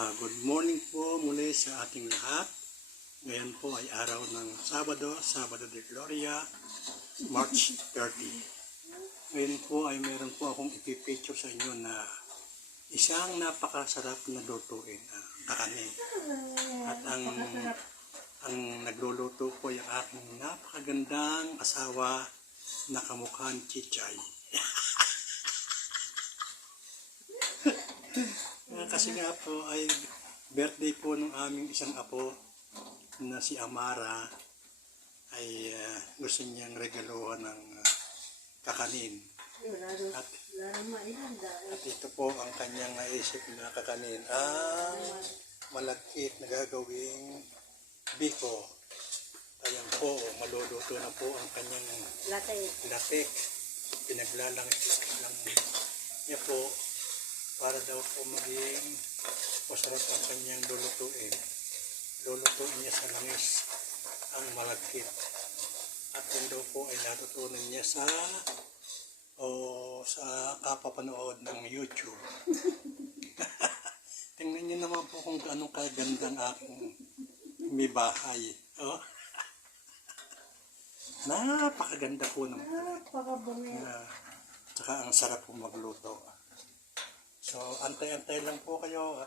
Good morning po muli sa ating lahat. Ngayon po ay araw ng Sabado de Gloria, March 30. Ngayon po ay meron po akong ipipicture sa inyo na isang napakasarap na lutuin, kakanin. At ang nagluluto po yung aking napakagandang asawa na kamukha ni Chichay. Kasi nga po ay birthday po ng aming isang apo na si Amara ay gusto niyang regaluhan ng kakanin. At ito po ang kanyang naisip na kakanin. Malagkit na gagawing biko. Ayan po, maluluto na po ang kanyang latek. Pinaglalangit lang niya po para daw po maging masarap ang kanyang lulutuin. Lulutuin niya sa langis ang malagkit. At yun daw po ay natutunan niya sa kapapanood ng YouTube. Tingnan niyo naman po kung anong kagandang aking may bahay. Oh. Napakaganda po naman. Tsaka ang sarap po magluto. So, antay-antay lang po kayo at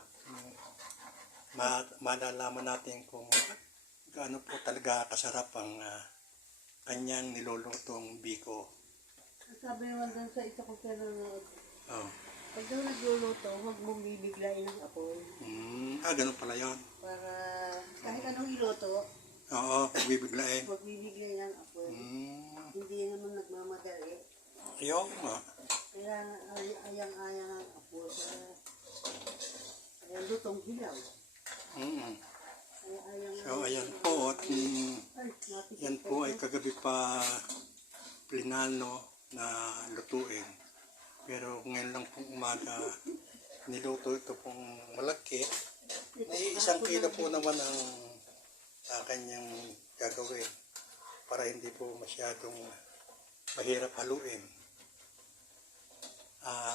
malalaman natin kung gaano po talaga kasarap ang kanyang nilulutong biko. Sabi naman doon sa isa ko pinanood. Pag daw nagluluto, huwag mong bibiglain ang apoy. Ganun pala yun. Para kahit anong iluto, huwag bibiglain. huwag bibiglain ang apoy. Hindi naman nagmamadali. Ayaw nga. Kaya ayang-ayang ang apoy. Kaya lutong hilaw. So, ayan po. At yan po ay kagabi pa plinano na lutuin. Pero ngayon lang pong umaga, niluto ito pong malagkit. Isang kilo po naman ang kanyang gagawin para hindi po masyadong mahirap haluin.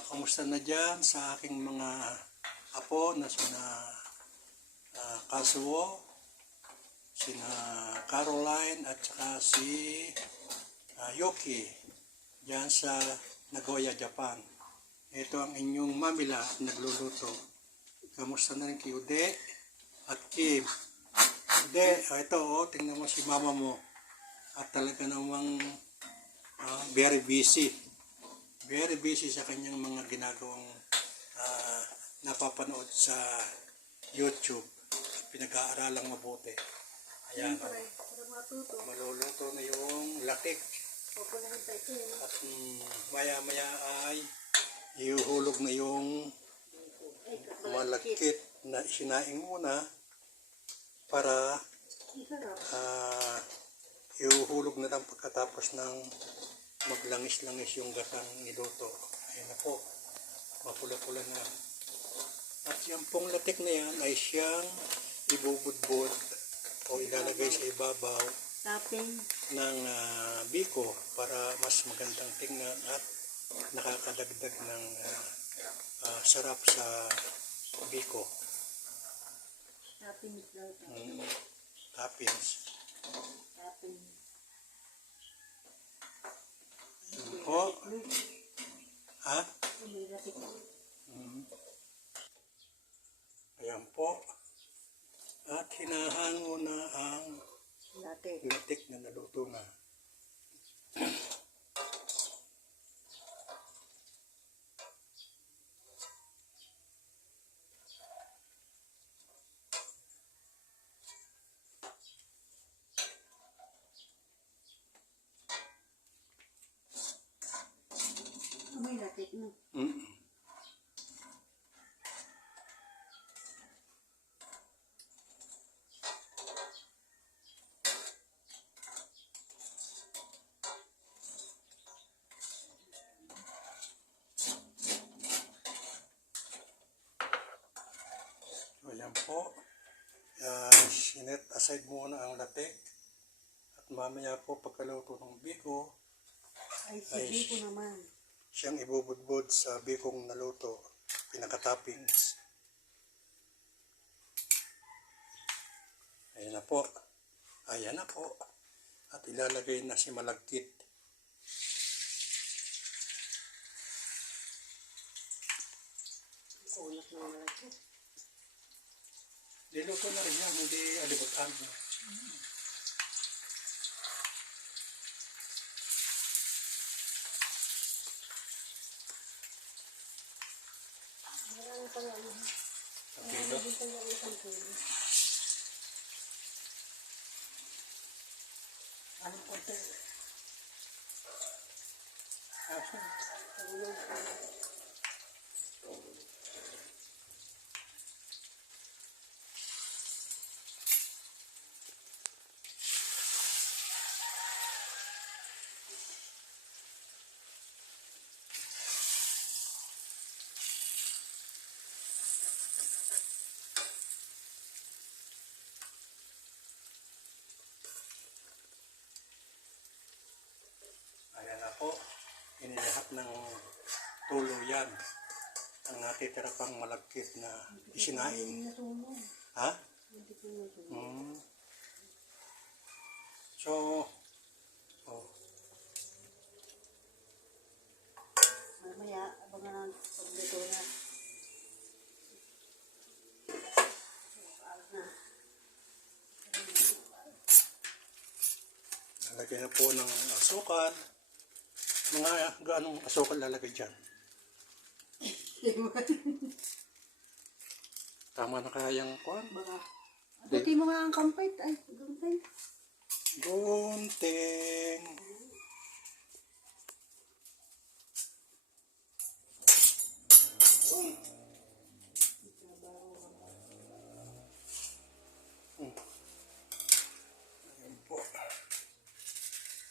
Kamusta na dyan sa aking mga apo na sina Kazuo, sina Caroline at saka si Yoki dyan sa Nagoya, Japan. Ito ang inyong mamila at nagluluto. Kamusta na rin kay Ude at Kim. Ude, ito tingnan mo si mama mo. At talaga namang very busy. Very busy sa kanyang mga ginagawang napapanood sa YouTube. Pinag-aaralang mabuti. Ayan. Maluluto na yung latik. At maya-maya ay ihuhulog na yung malagkit na isinaing muna para ihuhulog na lang pagkatapos ng maglangis-langis yung gatang niluto. Ayan na po. Mapula-pula na. At yung pong latik na yan ay siyang ibubudbud o ilalagay sa ibabaw ng biko para mas magandang tingnan at nakakadagdag ng sarap sa biko. Toppings. Ayan po. At hinahango na ang latik na naluto na. May latik mo. Ayan po. Sinet aside muna ang latik. At mamaya po pagkaluto ng biko ay biko naman. Siyang ibubudbud sa bikong naluto. Pinaka-toppings. Ayan na po. Ayan na po. At ilalagay na si malagkit. Kulat na malaki. Niluto na rin yan, hindi alibutan. Marami pa nga ano. Okay, Marami din pa nga isang kilo. anong konti? Asan? Tulog. Ayan na po. Inilahat ng tulo yan. Ang natitira pang malagkit na isinain. Hindi natulog. Ha? Hindi ko natulog. So, oh, Mamaya, abangan ang pagluto na. Alas na. lalagay na po ng asukal. Mga gaanong asukal lalagay dyan? Tama na kaya yung kwan? Baka. Pati mo nga ang kampay. Ay, kampay. Gunting. Ayan po.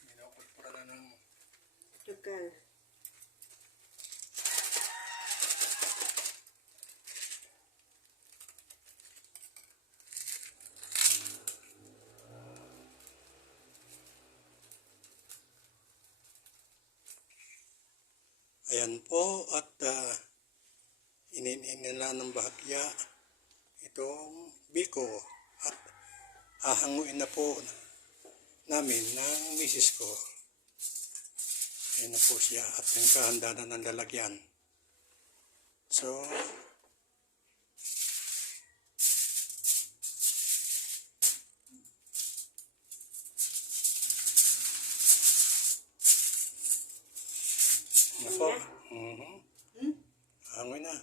Minukul na ng Tukal. Ayan po at ininila ng bahagya itong biko at ahanguin na po namin ng misis ko. Ayan na po siya at yung kahanda na ng lalagyan. So, na po. Hangoy na.